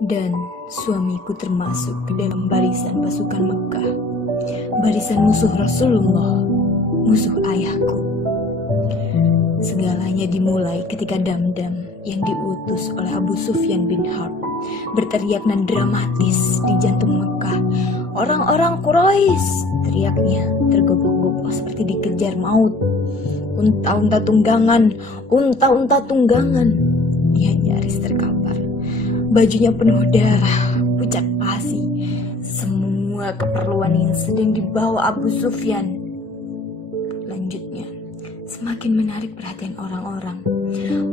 Dan suamiku termasuk ke dalam barisan pasukan Mekah, barisan musuh Rasulullah, musuh ayahku. Segalanya dimulai ketika Damdam yang diutus oleh Abu Sufyan bin Harb berteriak nan dramatis di jantung Mekah. "Orang-orang Quraisy!" teriaknya tergopoh-gopoh seperti dikejar maut. "Unta-unta tunggangan, unta-unta tunggangan!" Dia nyaris terkapar. Bajunya penuh darah, pucat pasi. Semua keperluan yang sedang dibawa Abu Sufyan. Lanjutnya, semakin menarik perhatian orang-orang.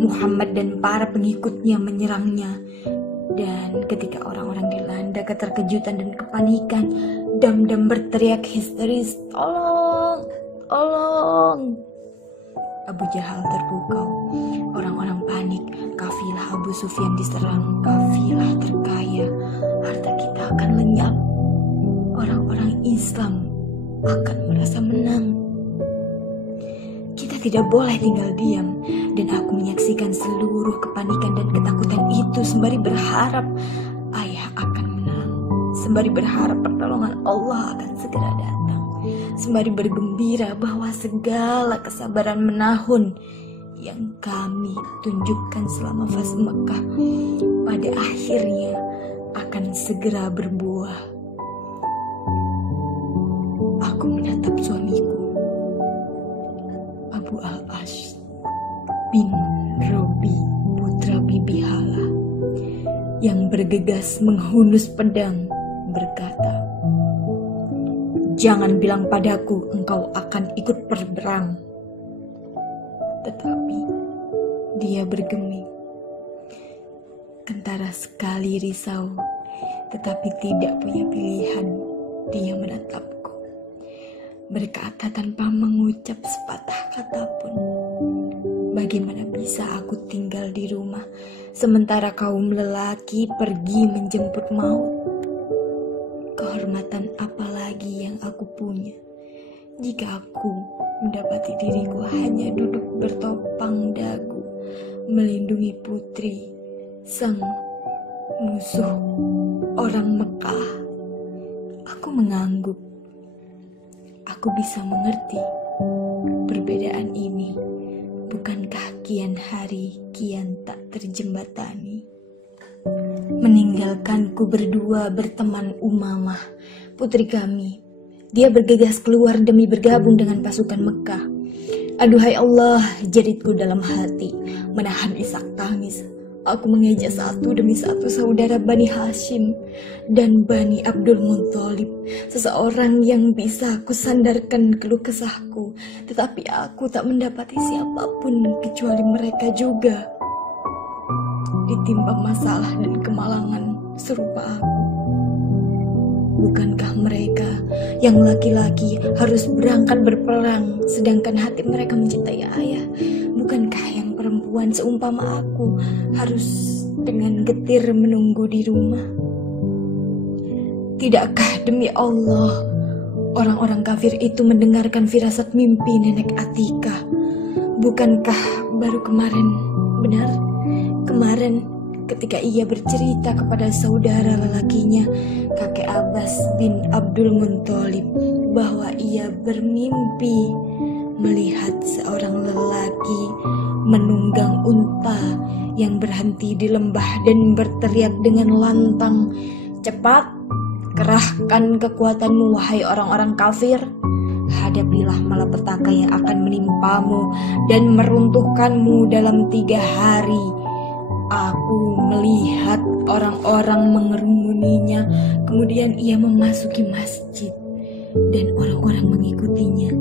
Muhammad dan para pengikutnya menyerangnya. Dan ketika orang-orang dilanda keterkejutan dan kepanikan, Damdam berteriak histeris, "Tolong! Tolong!" Abu Jahal terpukau. Orang-orang panik. Kafilah Abu Sufyan diserang. Kafilah terkaya. Harta kita akan lenyap. Orang-orang Islam akan merasa menang. Kita tidak boleh tinggal diam. Dan aku menyaksikan seluruh kepanikan dan ketakutan itu sembari berharap ayah akan menang. Sembari berharap pertolongan Allah akan segera datang. Sembari bergembira bahwa segala kesabaran menahun yang kami tunjukkan selama fase Mekah pada akhirnya akan segera berbuah. Aku menatap suamiku, Abu Al-As bin Robi putra Bibi Hala, yang bergegas menghunus pedang, berkata, "Jangan bilang padaku engkau akan ikut berperang." Tetapi dia bergeming. Kentara sekali risau, tetapi tidak punya pilihan. Dia menatapku, berkata tanpa mengucap sepatah kata pun, "Bagaimana bisa aku tinggal di rumah sementara kaum lelaki pergi menjemput maut? Kehormatan apa lagi yang aku punya jika aku mendapati diriku hanya duduk bertopang dagu melindungi putri sang musuh orang Mekah?" Aku mengangguk. Aku bisa mengerti perbedaan ini. Bukankah kian hari kian tak terjembatani? Meninggalkanku berdua berteman Umamah, putri kami. Dia bergegas keluar demi bergabung dengan pasukan Mekah. "Aduhai Allah," jeritku dalam hati, menahan isak tangis. Aku mengeja satu demi satu saudara Bani Hashim dan Bani Abdul Muthalib, seseorang yang bisa aku sandarkan keluh kesahku, tetapi aku tak mendapati siapapun kecuali mereka juga ditimpa masalah dan kemalangan serupa aku. Bukankah mereka yang laki-laki harus berangkat berperang, sedangkan hati mereka mencintai ayah? Bukankah yang perempuan seumpama aku harus dengan getir menunggu di rumah? Tidakkah demi Allah orang-orang kafir itu mendengarkan firasat mimpi nenek Atika? Bukankah baru kemarin, benar? Kemarin ketika ia bercerita kepada saudara lelakinya, kakek Abbas bin Abdul Muthalib, bahwa ia bermimpi melihat seorang lelaki menunggang unta yang berhenti di lembah dan berteriak dengan lantang, "Cepat, kerahkan kekuatanmu wahai orang-orang kafir. Hadapilah malapetaka yang akan menimpamu dan meruntuhkanmu dalam 3 hari. Aku melihat orang-orang mengerumuninya, kemudian ia memasuki masjid dan orang-orang mengikutinya.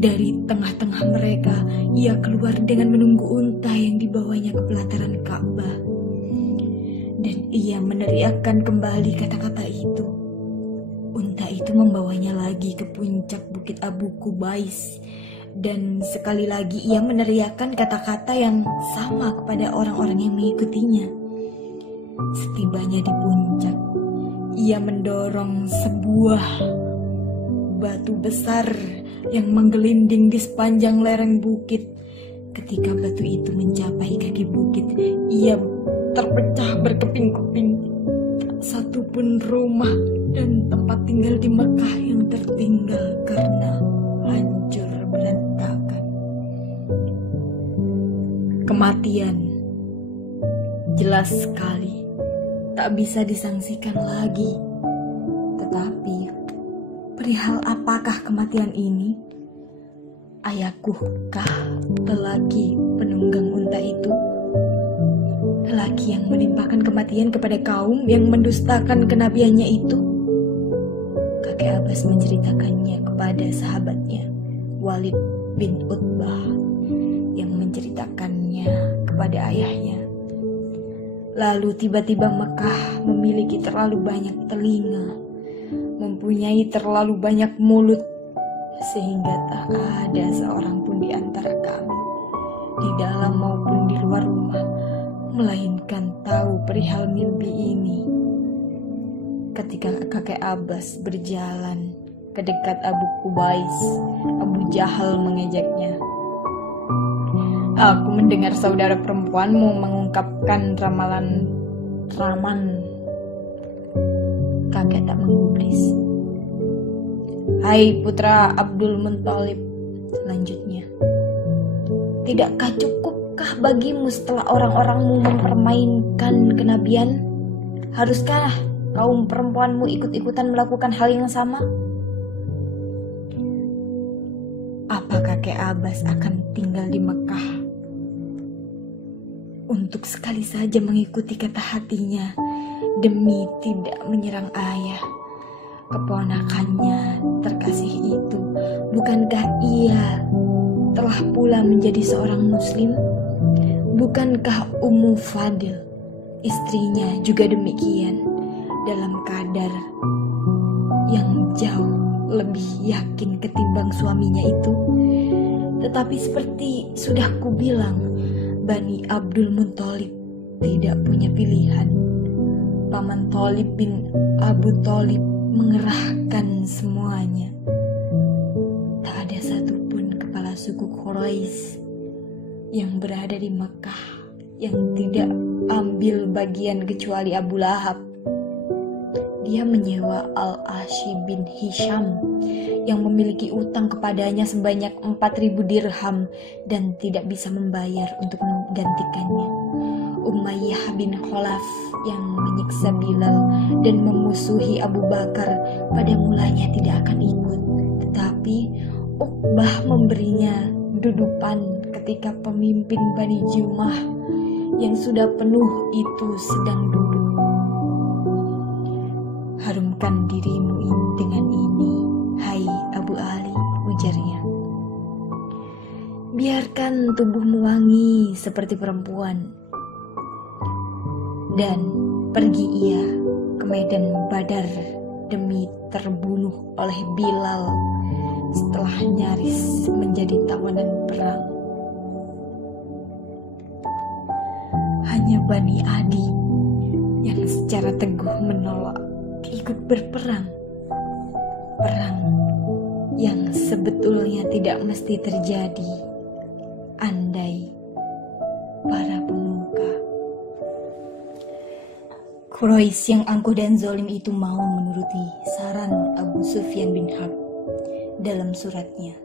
Dari tengah-tengah mereka, ia keluar dengan menunggu unta yang dibawanya ke pelataran Ka'bah. Dan ia meneriakkan kembali kata-kata itu. Unta itu membawanya lagi ke puncak Bukit Abu Kubais. Dan sekali lagi ia meneriakkan kata-kata yang sama kepada orang-orang yang mengikutinya. Setibanya di puncak, ia mendorong sebuah batu besar yang menggelinding di sepanjang lereng bukit. Ketika batu itu mencapai kaki bukit, ia terpecah berkeping-keping. satupun rumah dan tempat tinggal di Mekah yang tertinggal karena hancur berantakan. Kematian jelas sekali tak bisa disangsikan lagi. Tetapi perihal apakah kematian ini? Ayahkukah lelaki penunggang unta itu? Lelaki yang menimpakan kematian kepada kaum yang mendustakan kenabiannya itu? Kakek Abbas menceritakannya kepada sahabatnya, Walid bin Utbah, yang menceritakannya kepada ayahnya. Lalu tiba-tiba Mekah memiliki terlalu banyak telinga, mempunyai terlalu banyak mulut, sehingga tak ada seorang pun di antara kami, di dalam maupun di luar rumah, melainkan tahu perihal mimpi ini. Ketika kakek Abbas berjalan ke dekat Abu Qubais, Abu Jahal mengejaknya. Aku mendengar saudara perempuanmu mengungkapkan ramalan Raman. Kakek tak menggubris. Hai putra Abdul Muthalib, lanjutnya. Tidakkah cukupkah bagimu setelah orang-orangmu mempermainkan kenabian? Haruskah kaum perempuanmu ikut-ikutan melakukan hal yang sama? Apa kakek Abbas akan tinggal di Mekah untuk sekali saja mengikuti kata hatinya demi tidak menyerang ayah, keponakannya terkasih itu? Bukankah ia telah pula menjadi seorang muslim? Bukankah Ummu Fadil, istrinya, juga demikian, dalam kadar yang jauh lebih yakin ketimbang suaminya itu? Tetapi seperti sudah kubilang, Bani Abdul Muthalib tidak punya pilihan. Paman Thalib bin Abu Thalib mengerahkan semuanya. Tak ada satupun kepala suku Quraisy yang berada di Mekah yang tidak ambil bagian kecuali Abu Lahab. Dia menyewa Al-Ashi bin Hisham yang memiliki utang kepadanya sebanyak 4.000 dirham dan tidak bisa membayar untuk menggantikannya. Umayyah bin Khalaf yang menyiksa Bilal dan memusuhi Abu Bakar pada mulanya tidak akan ikut, tetapi Uqbah memberinya dudupan ketika pemimpin Bani Jumah yang sudah penuh itu sedang duduk. Harumkan dirimu dengan ini, hai Abu Ali, ujarnya. Biarkan tubuhmu wangi seperti perempuan. Dan pergi ia ke medan Badar demi terbunuh oleh Bilal setelah nyaris menjadi tawanan perang. Hanya Bani Adi yang secara teguh menolak ikut berperang. Perang yang sebetulnya tidak mesti terjadi andai para pemuka Quraisy yang angkuh dan zalim itu mau menuruti saran Abu Sufyan bin Harb dalam suratnya.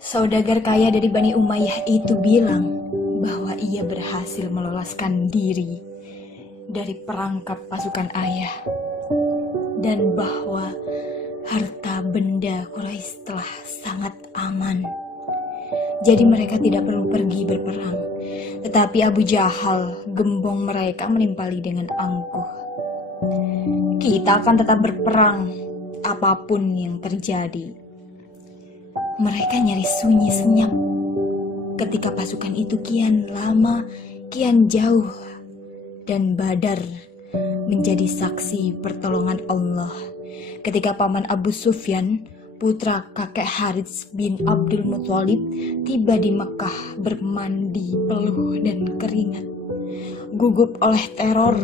Saudagar kaya dari Bani Umayyah itu bilang bahwa ia berhasil meloloskan diri dari perangkap pasukan ayah dan bahwa harta benda Quraisy telah sangat aman. Jadi mereka tidak perlu pergi berperang. Tetapi Abu Jahal, gembong mereka, menimpali dengan angkuh. Kita akan tetap berperang apapun yang terjadi. Mereka nyaris sunyi senyap ketika pasukan itu kian lama, kian jauh, dan Badar menjadi saksi pertolongan Allah ketika paman Abu Sufyan, putra kakek Harits bin Abdul Muthalib, tiba di Mekah bermandi peluh dan keringat. Gugup oleh teror,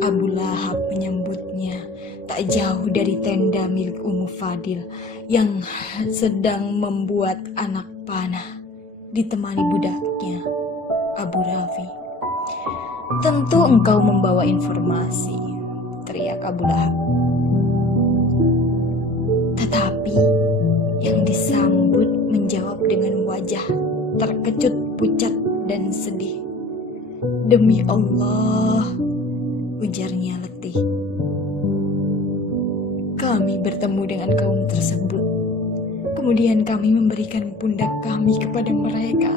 Abu Lahab menyambutnya tak jauh dari tenda milik Ummu Fadil yang sedang membuat anak panah ditemani budaknya Abu Rafi. Tentu engkau membawa informasi, teriak Abu Lahab. Tetapi yang disambut menjawab dengan wajah terkejut, pucat, dan sedih. Demi Allah, ujarnya letih. Kami bertemu dengan kaum tersebut. Kemudian kami memberikan pundak kami kepada mereka.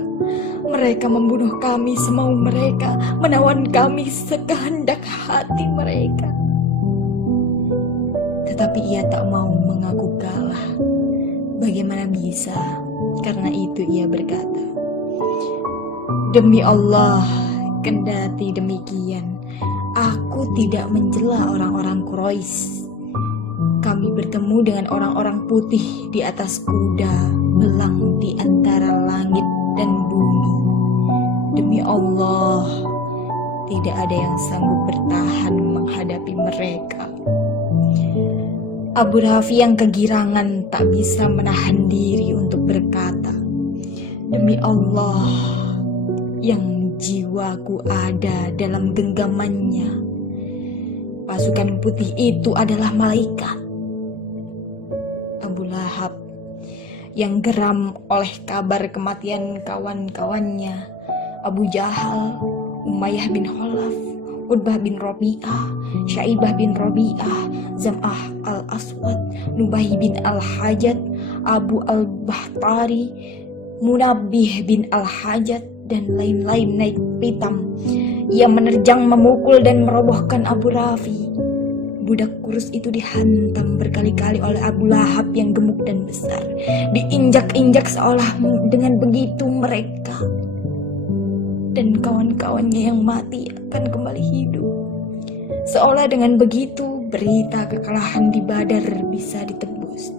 Mereka membunuh kami semau mereka, menawan kami sekehendak hati mereka. Tetapi ia tak mau mengaku kalah. Bagaimana bisa? Karena itu ia berkata, demi Allah, kendati demikian, aku tidak mencela orang-orang Quraisy. Kami bertemu dengan orang-orang putih di atas kuda, belang di antara langit dan bumi. Demi Allah, tidak ada yang sanggup bertahan menghadapi mereka. Abu Rafi yang kegirangan tak bisa menahan diri untuk berkata, demi Allah yang jiwaku ada dalam genggamannya, pasukan putih itu adalah malaikat. Abu Lahab yang geram oleh kabar kematian kawan-kawannya, Abu Jahal, Umayyah bin Khalaf, Utbah bin Rabi'ah, Syaibah bin Rabi'ah, Zam'ah al-Aswad, Nubaih bin al-Hajat, Abu al-Bahtari, Munabbih bin al-Hajat, dan lain-lain naik pitam. Ia menerjang, memukul, dan merobohkan Abu Rafi. Budak kurus itu dihantam berkali-kali oleh Abu Lahab yang gemuk dan besar. Diinjak-injak seolah dengan begitu mereka dan kawan-kawannya yang mati akan kembali hidup. Seolah dengan begitu berita kekalahan di Badar bisa ditebus.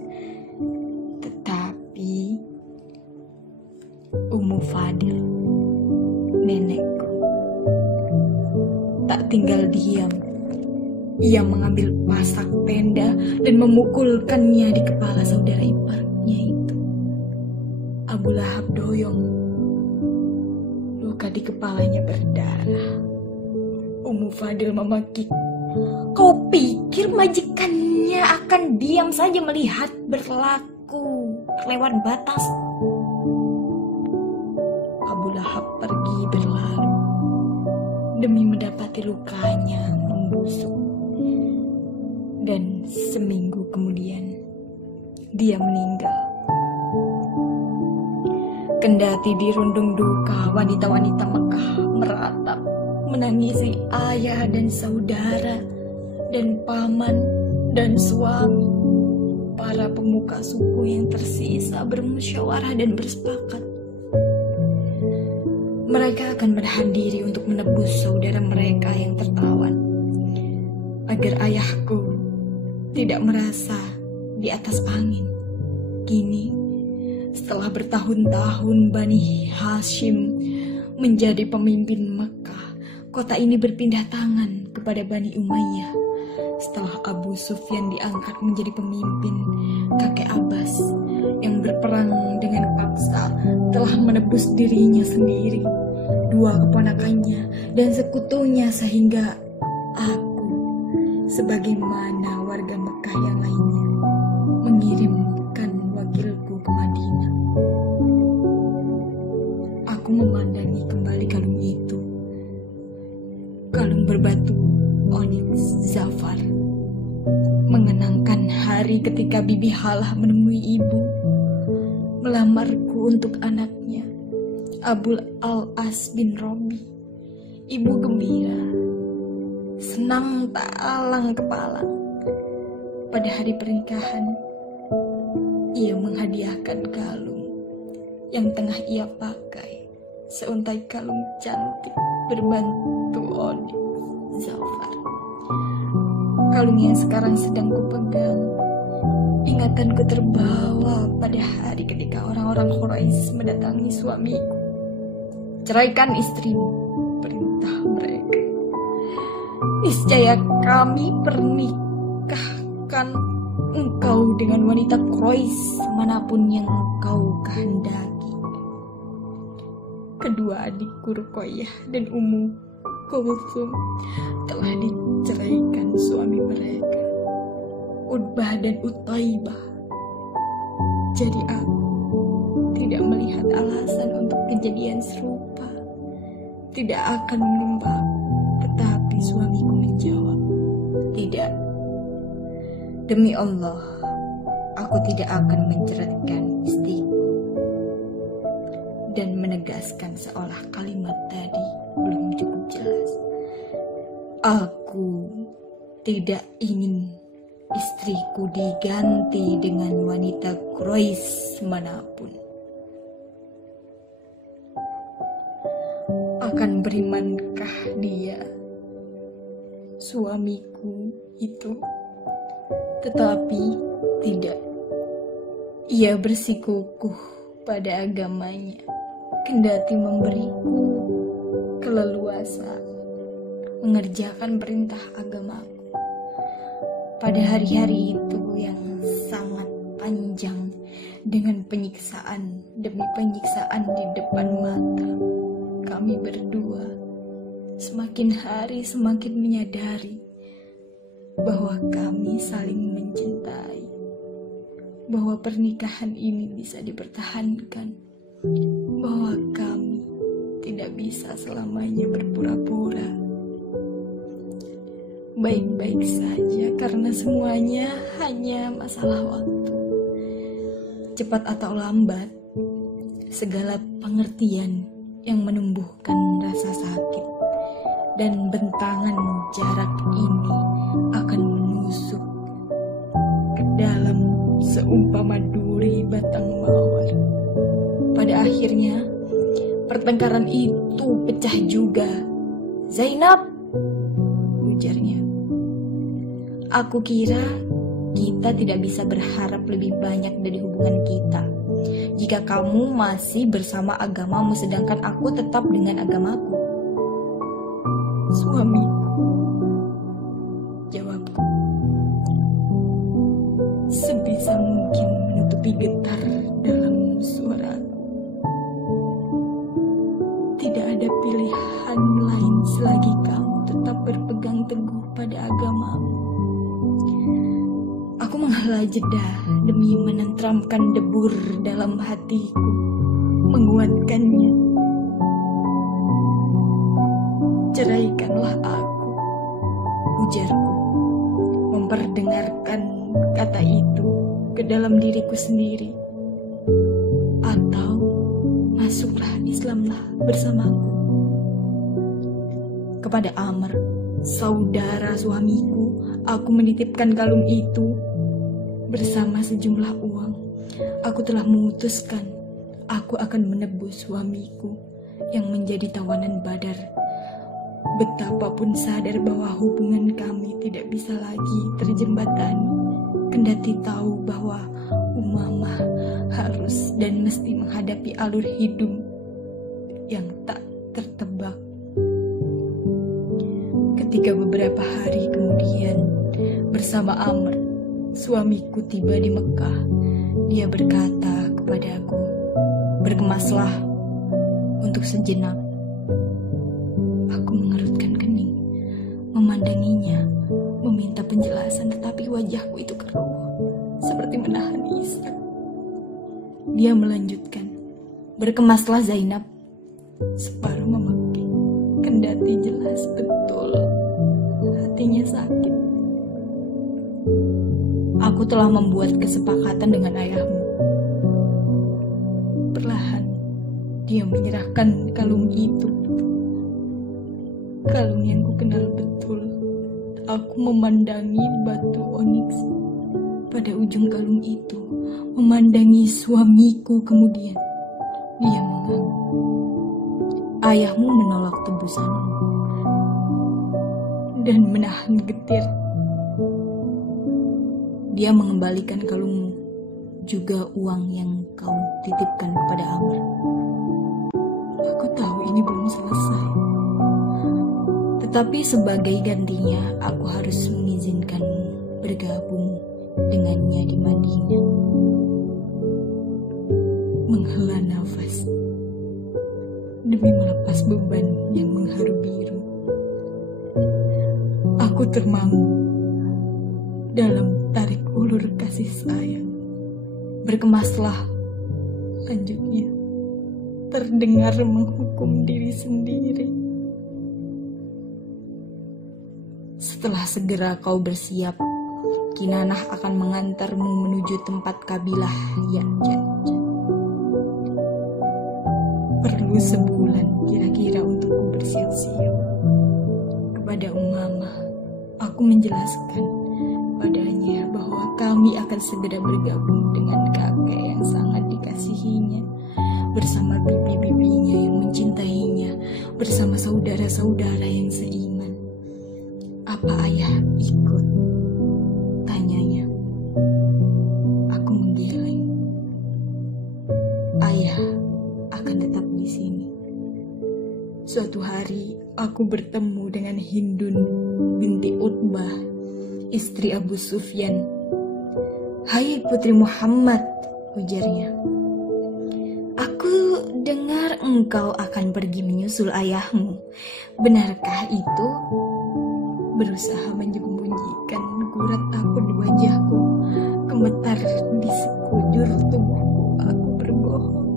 Tetapi Ummu Fadil, nenekku, tak tinggal diam. Ia mengambil pasak tenda dan memukulkannya di kepala saudara iparnya itu. Abu Lahab doyong. Luka di kepalanya berdarah. Ummu Fadil memaki, kau pikir majikannya akan diam saja melihat berlaku kelewat batas? Abu Lahab pergi berlalu demi mendapati lukanya membusuk. Dan seminggu kemudian dia meninggal. Kendati dirundung duka, wanita-wanita Mekah meratap, menangisi ayah dan saudara dan paman dan suami. Para pemuka suku yang tersisa bermusyawarah dan bersepakat, mereka akan menahan diri untuk menebus saudara mereka yang tertawan, agar ayahku tidak merasa di atas angin. Kini, setelah bertahun-tahun Bani Hashim menjadi pemimpin Mekah, kota ini berpindah tangan kepada Bani Umayyah. Setelah Abu Sufyan diangkat menjadi pemimpin, kakek Abbas yang berperang dengan paksa telah menebus dirinya sendiri, dua keponakannya, dan sekutunya, sehingga aku, sebagaimana warga Mekah yang lainnya, mengirimkan wakilku ke Madinah. Aku memandangi kembali kalung itu, kalung berbatu oniks zafar, mengenangkan hari ketika Bibi Halah menemui ibu, melamarku untuk anaknya, Abul Al-As bin Robi. Ibu gembira, senang tak alang kepala. Pada hari pernikahan, ia menghadiahkan kalung yang tengah ia pakai, seuntai kalung cantik berbantu oniks zafar. Kalung yang sekarang sedang kupegang, ingatanku terbawa pada hari ketika orang-orang Quraisy mendatangi suamiku. Ceraikan istrimu, perintah mereka. Niscaya kami pernikahkan engkau dengan wanita Quraisy manapun yang engkau kehendaki. Kedua adikku Ruqayyah dan Ummu Kulsum telah diceraikan suami mereka, Utbah dan Utaibah. Jadi aku tidak melihat alasan untuk kejadian serupa tidak akan menimpa. Tetapi suamiku menjawab, tidak. Demi Allah, aku tidak akan menceraikan istriku. Dan menegaskan seolah kalimat tadi belum cukup jelas. Aku tidak ingin istriku diganti dengan wanita Quraisy manapun. Akan berimankah dia, suamiku itu? Tetapi tidak. Ia bersikukuh pada agamanya, kendati memberiku keleluasaan mengerjakan perintah agamaku. Pada hari-hari itu yang sangat panjang, dengan penyiksaan demi penyiksaan di depan mata, kami berdua semakin hari semakin menyadari bahwa kami saling mencintai, bahwa pernikahan ini bisa dipertahankan, bahwa kami tidak bisa selamanya berpura-pura. Baik-baik saja karena semuanya hanya masalah waktu. Cepat atau lambat, segala pengertian yang menumbuhkan rasa sakit dan bentangan jarak ini akan menusuk ke dalam seumpama duri batang mawar. Pada akhirnya pertengkaran itu pecah juga. Zainab, ujarnya, aku kira kita tidak bisa berharap lebih banyak dari hubungan kita jika kamu masih bersama agamamu sedangkan aku tetap dengan agamaku. Suamiku, jawabku, sebisa mungkin menutupi getar dalam suaraku. Tidak ada pilihan lain selagi kamu tetap berpegang teguh pada agamamu. Aku menghela jeda demi menenteramkan debur dalam hatiku, menguatkannya. Ceraikanlah aku, ujarku, memperdengarkan kata itu ke dalam diriku sendiri. Atau masuklah Islamlah bersamaku. Kepada Amr, saudara suamiku, aku menitipkan kalung itu bersama sejumlah uang. Aku telah memutuskan aku akan menebus suamiku yang menjadi tawanan Badar. Betapapun sadar bahwa hubungan kami tidak bisa lagi terjembatani, kendati tahu bahwa Umamah harus dan mesti menghadapi alur hidup yang tak tertebak. Ketika beberapa hari kemudian bersama Amr, suamiku tiba di Mekah, dia berkata kepadaku, berkemaslah untuk sejenak. Aku mengerutkan kening, memandanginya, meminta penjelasan, tetapi wajahku itu keruh, seperti menahan isak. Dia melanjutkan, berkemaslah Zainab, separuh memakai, kendati jelas betul hatinya sakit. Aku telah membuat kesepakatan dengan ayahmu. Perlahan, dia menyerahkan kalung itu. Kalung yang kukenal betul. Aku memandangi batu oniks pada ujung kalung itu, memandangi suamiku kemudian. Dia mengangguk. Ayahmu menolak tebusanmu dan menahan getir. Dia mengembalikan kalungmu, juga uang yang kau titipkan pada Amr. Aku tahu ini belum selesai. Tetapi sebagai gantinya, aku harus mengizinkanmu bergabung dengannya di Madinah. Menghela nafas demi melepas beban yang mengharu biru. Aku termangu dalam tarik ulur kasih sayang. Berkemaslah, lanjutnya, terdengar menghukum diri sendiri. Setelah segera kau bersiap, Kinanah akan mengantarmu menuju tempat kabilah yang janji. Perlu sebulan kira-kira untukku bersiap-siap. Kepada Umamah, aku menjelaskan padanya bahwa kami akan segera bergabung dengan kakek yang sangat dikasihinya, bersama bibi-bibinya yang mencintainya, bersama saudara-saudara yang seiman. Apa ayah ikut? Tanyanya. Aku menggeleng. Ayah akan tetap di sini. Suatu hari aku bertemu dengan Hindun binti Utbah, istri Abu Sufyan. "Hai Putri Muhammad," ujarnya. "Aku dengar engkau akan pergi menyusul ayahmu. Benarkah itu?" Berusaha menyembunyikan gurat aku di wajahku, gemetar di sekujur tubuhku. Aku berbohong.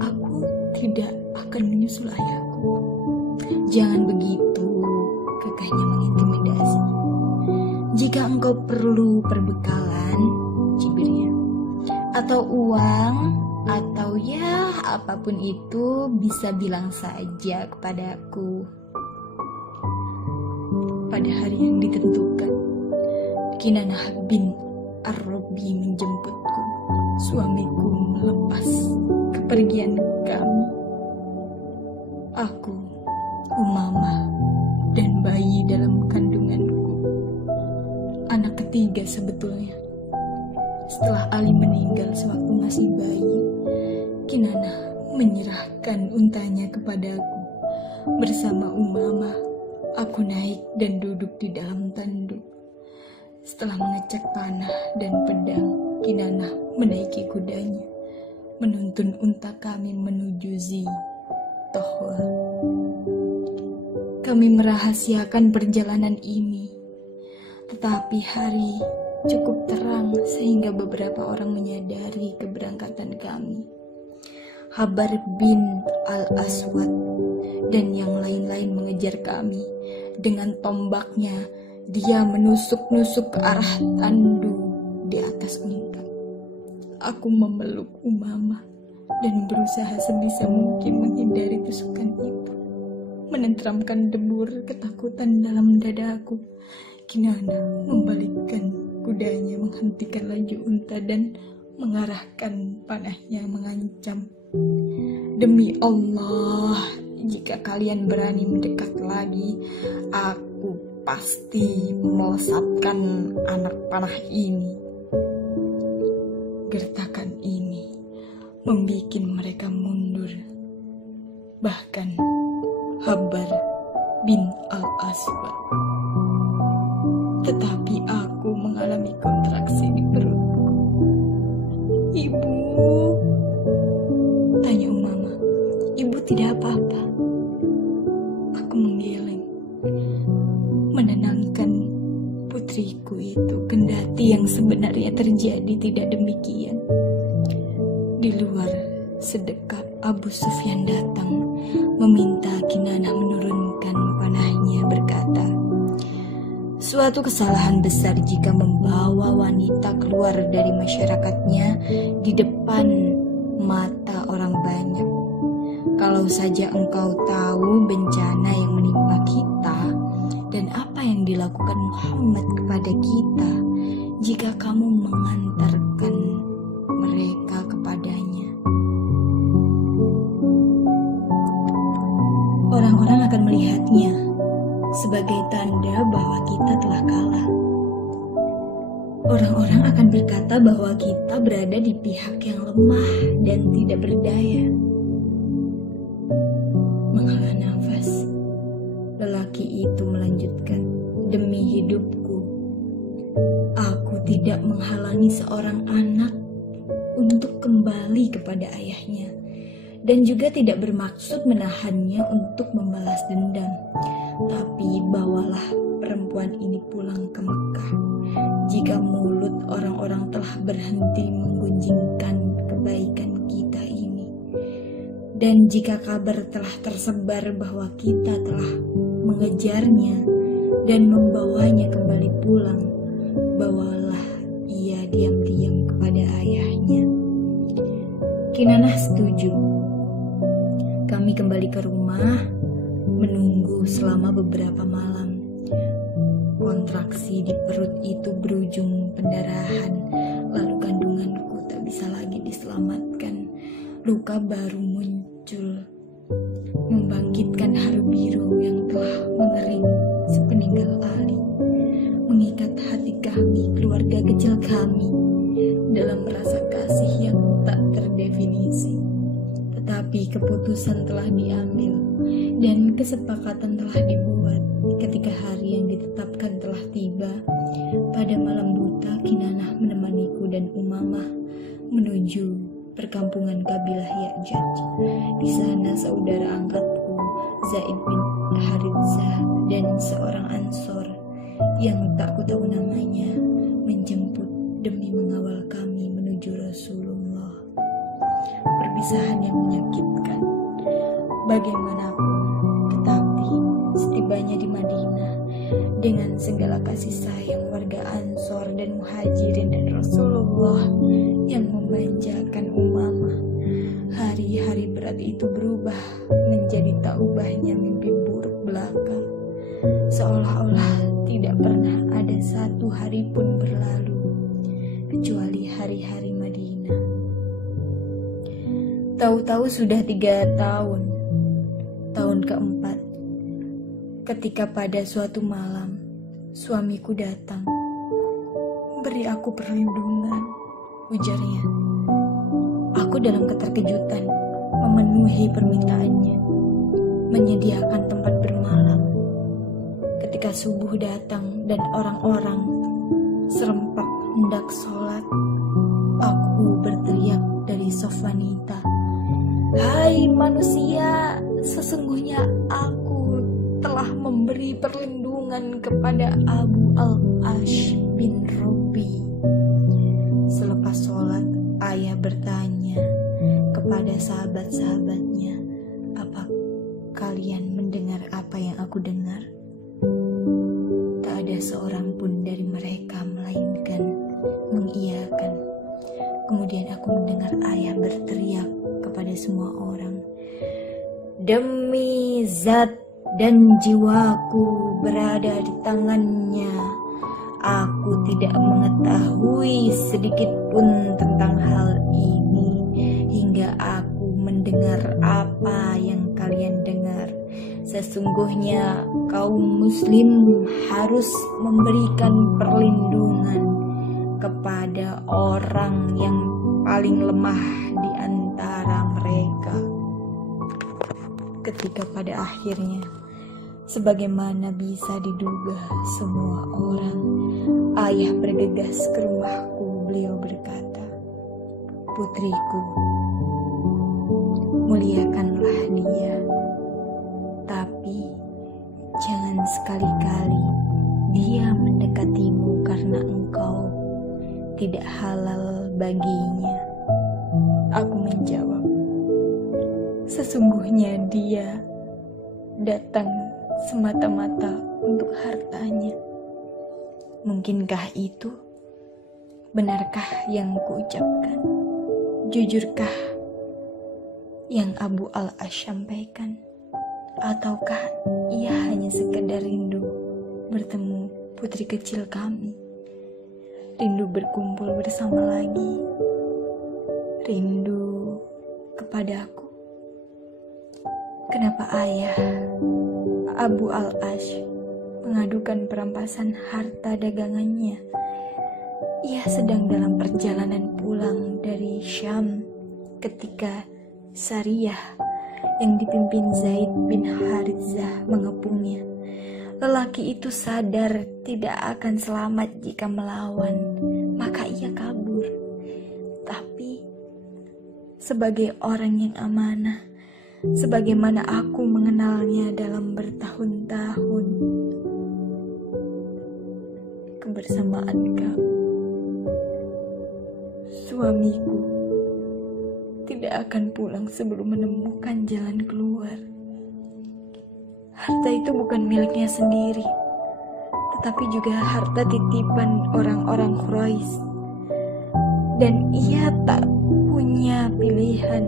Aku tidak akan menyusul ayahku. "Jangan begitu," kakaknya mengintimidasi. "Jika engkau perlu perbekalan," cibirnya, "atau uang, atau ya apapun itu, bisa bilang saja kepadaku." Pada hari yang ditentukan, Kinanah bin Ar-Rabi menjemputku. Suamiku melepas kepergian kami. Aku, Umamah, dan bayi dalam kandunganku. Anak ketiga sebetulnya. Setelah Ali meninggal sewaktu masih bayi, Kinanah menyerahkan untanya kepadaku. Bersama Umamah, aku naik dan duduk di dalam tanduk. Setelah mengecek tanah dan pedang, Kinanah menaiki kudanya, menuntun unta kami menuju Tohwa. Kami merahasiakan perjalanan ini, tetapi hari cukup terang sehingga beberapa orang menyadari keberangkatan kami. Habar bin Al-Aswad dan yang lain-lain mengejar kami. Dengan tombaknya, dia menusuk-nusuk ke arah tandu di atas unta. Aku memeluk Umamah dan berusaha sebisa mungkin menghindari tusukan itu. Menenteramkan debur ketakutan dalam dadaku, Kinanah membalikkan kudanya, menghentikan laju unta dan mengarahkan panahnya mengancam. "Demi Allah, jika kalian berani mendekat lagi, aku pasti melesatkan anak panah ini." Gertakan ini membuat mereka mundur. Bahkan Habar bin Al-Aswad. Tetapi aku mengalami kontraksi di perutku. "Ibu," tanya Umamah. "Ibu tidak apa-apa?" Aku menggeleng, menenangkan putriku itu, kendati yang sebenarnya terjadi tidak demikian. Di luar, sedekat Abu Sufyan datang, meminta Kinanah menurunkan panahnya, berkata, "Suatu kesalahan besar jika membawa wanita keluar dari masyarakatnya di depan mata orang banyak. Kalau saja engkau tahu bencana yang menimpa kita dan apa yang dilakukan Muhammad kepada kita, jika kamu mengantarkan mereka kepadanya, orang-orang akan melihatnya sebagai tanda bahwa kita telah kalah. Orang-orang akan berkata bahwa kita berada di pihak yang lemah dan tidak berdaya." Menghela nafas, lelaki itu melanjutkan, "Demi hidupku, aku tidak menghalangi seorang anak untuk kembali kepada ayahnya, dan juga tidak bermaksud menahannya untuk membalas dendam. Tapi bawalah perempuan ini pulang ke Mekah. Jika mulut orang-orang telah berhenti menggunjingkan kebaikan kita ini, dan jika kabar telah tersebar bahwa kita telah mengejarnya dan membawanya kembali pulang, bawalah ia diam-diam kepada ayahnya. Kinanah setuju. Kami kembali ke rumah, menunggu selama beberapa malam. Kontraksi di perut itu berujung pendarahan, lalu kandunganku tak bisa lagi diselamatkan. Luka baru muncul, membangkitkan haru biru yang telah mengering sepeninggal Ali, mengikat hati kami, keluarga kecil kami, dalam rasa kasih yang tak terdefinisi. Tetapi keputusan telah diambil dan kesepakatan telah dibuat. Ketika hari yang ditetapkan telah tiba, pada malam buta Kinanah menemaniku dan Umamah menuju perkampungan kabilah Ya'juj. Di sana saudara angkatku Zaid bin Haritsah dan seorang Ansor yang tak ku tahu namanya menjemput demi mengawal kami menuju Rasulullah. Perpisahan yang menyakitkan bagaimanapun, tetapi setibanya di Madinah dengan segala kasih sayang warga Ansor dan Muhajirin dan Rasulullah yang memanjakan Umamah, hari-hari berat itu berubah menjadi tak ubahnya mimpi buruk belaka. Seolah-olah tidak pernah ada satu hari pun berlalu kecuali hari-hari Madinah. Tahu-tahu sudah 3 tahun, tahun keempat, ketika pada suatu malam suamiku datang. "Beri aku perlindungan," ujarnya. Aku dalam keterkejutan memenuhi permintaannya, menyediakan tempat bermalam. Ketika subuh datang dan orang-orang serempak hendak sholat, aku berteriak dari sof wanita, "Hai manusia, sesungguhnya aku telah memberi perlindungan kepada Abu al-Ash bin Robi." Selepas sholat, ayah bertanya kepada sahabat-sahabatnya, "Apa kalian mendengar apa yang aku dengar?" Tak ada seorang pun dari mereka melainkan mengiyakan. Kemudian aku mendengar ayah berteriak kepada semua orang, "Demi zat dan jiwaku berada di tangannya, aku tidak mengetahui sedikit pun tentang hal ini hingga aku mendengar apa yang kalian dengar. Sesungguhnya kaum muslim harus memberikan perlindungan kepada orang yang paling lemah di antara mereka." Ketika pada akhirnya, sebagaimana bisa diduga semua orang, ayah bergegas ke rumahku. Beliau berkata, "Putriku, muliakanlah dia, tapi jangan sekali-kali dia mendekatimu karena engkau tidak halal baginya." Aku menjawab, "Sesungguhnya dia datang semata-mata untuk hartanya." Mungkinkah itu? Benarkah yang kuucapkan? Jujurkah yang Abu al-Ash sampaikan? Ataukah ia hanya sekedar rindu bertemu putri kecil kami? Rindu berkumpul bersama lagi? Rindu kepadaku? Kenapa ayah Abu al-Ash mengadukan perampasan harta dagangannya? Ia sedang dalam perjalanan pulang dari Syam ketika Sariyah yang dipimpin Zaid bin Haritsah mengepungnya. Lelaki itu sadar tidak akan selamat jika melawan, maka ia kabur. Tapi sebagai orang yang amanah, sebagaimana aku mengenalnya dalam bertahun-tahun. Kebersamaan kami, suamiku, tidak akan pulang sebelum menemukan jalan keluar. Harta itu bukan miliknya sendiri, tetapi juga harta titipan orang-orang Quraisy. Dan ia tak punya pilihan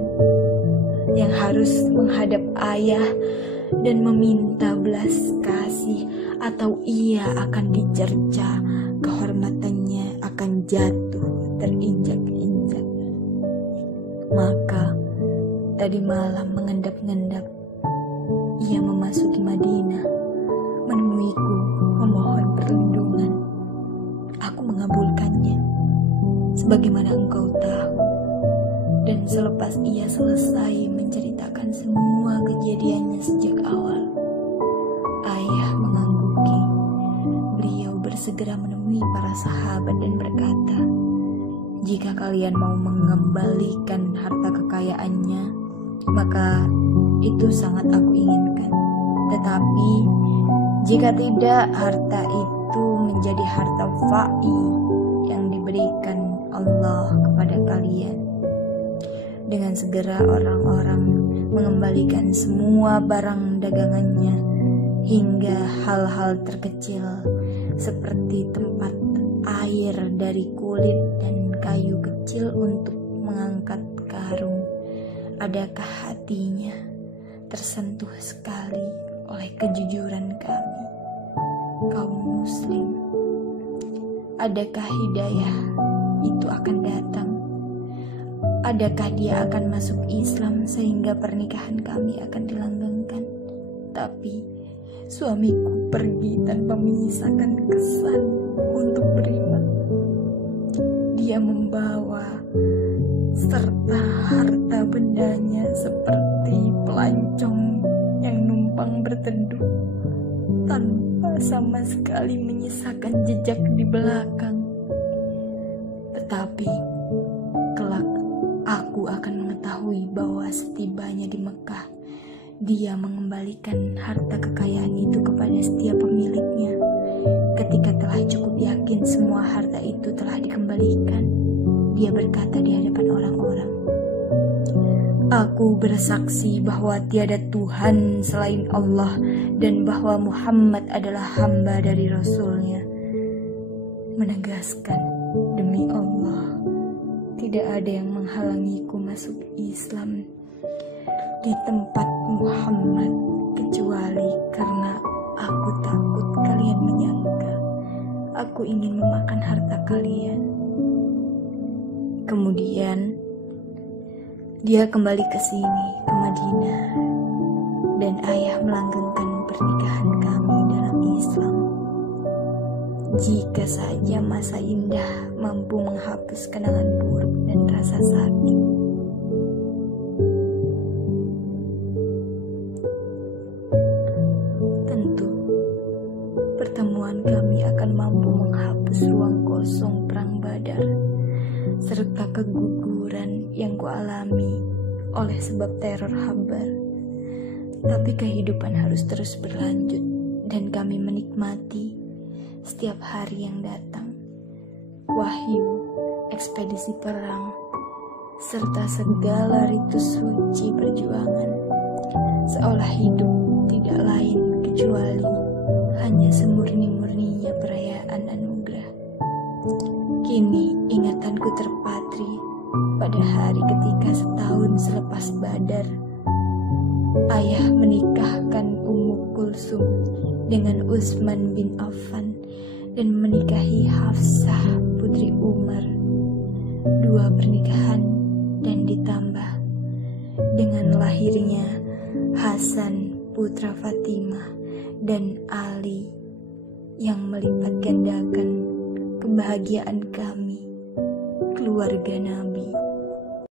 yang harus menghadap ayah dan meminta belas kasih, atau ia akan dicerca, kehormatannya akan jatuh terinjak-injak. Maka tadi malam mengendap-endap ia memasuki Madinah, menemuiku memohon perlindungan. Aku mengabulkannya, sebagaimana engkau tahu. Dan selepas ia selesai menceritakan semua kejadiannya sejak awal, ayah mengangguki. Beliau bersegera menemui para sahabat dan berkata, "Jika kalian mau mengembalikan harta kekayaannya, maka itu sangat aku inginkan. Tetapi jika tidak, harta itu menjadi harta fa'i yang diberikan Allah kepada kalian." Dengan segera orang-orang mengembalikan semua barang dagangannya, hingga hal-hal terkecil seperti tempat air dari kulit dan kayu kecil untuk mengangkat karung. Adakah hatinya tersentuh sekali oleh kejujuran kami, kaum muslim? Adakah hidayah itu akan datang? Adakah dia akan masuk Islam sehingga pernikahan kami akan dilanggengkan? Tapi suamiku pergi tanpa menyisakan kesan untuk beriman. Dia membawa serta harta bendanya seperti pelancong yang numpang berteduh, tanpa sama sekali menyisakan jejak di belakang. Tetapi kelak aku akan mengetahui bahwa setibanya di Mekah, dia mengembalikan harta kekayaan itu kepada setiap pemiliknya. Ketika telah cukup yakin semua harta itu telah dikembalikan, dia berkata di hadapan orang-orang, "Aku bersaksi bahwa tiada Tuhan selain Allah dan bahwa Muhammad adalah hamba dari Rasul-Nya." Menegaskan, demi Allah, tidak ada yang menghalangiku masuk Islam di tempat Muhammad kecuali karena aku takut kalian menyangka aku ingin memakan harta kalian. Kemudian dia kembali ke sini, ke Madinah, dan ayah melanggengkan pernikahan kami dalam Islam. Jika saja masa indah mampu menghapus kenangan buruk dan rasa sakit. Tentu, pertemuan kami akan mampu menghapus ruang kosong perang Badar, serta keguguran yang kualami oleh sebab teror Habar. Tapi kehidupan harus terus berlanjut, dan kami menikmati setiap hari yang datang. Wahyu, ekspedisi perang, serta segala ritus suci perjuangan, seolah hidup tidak lain kecuali hanya semurni-murninya perayaan anugerah. Kini ingatanku terpatri pada hari ketika setahun selepas Badar, ayah menikahkan Ummu Kulsum dengan Utsman bin Affan dan menikahi Hafsah putri Umar. Dua pernikahan dan ditambah dengan lahirnya Hasan putra Fatimah dan Ali yang melipat gandakan kebahagiaan kami, keluarga Nabi.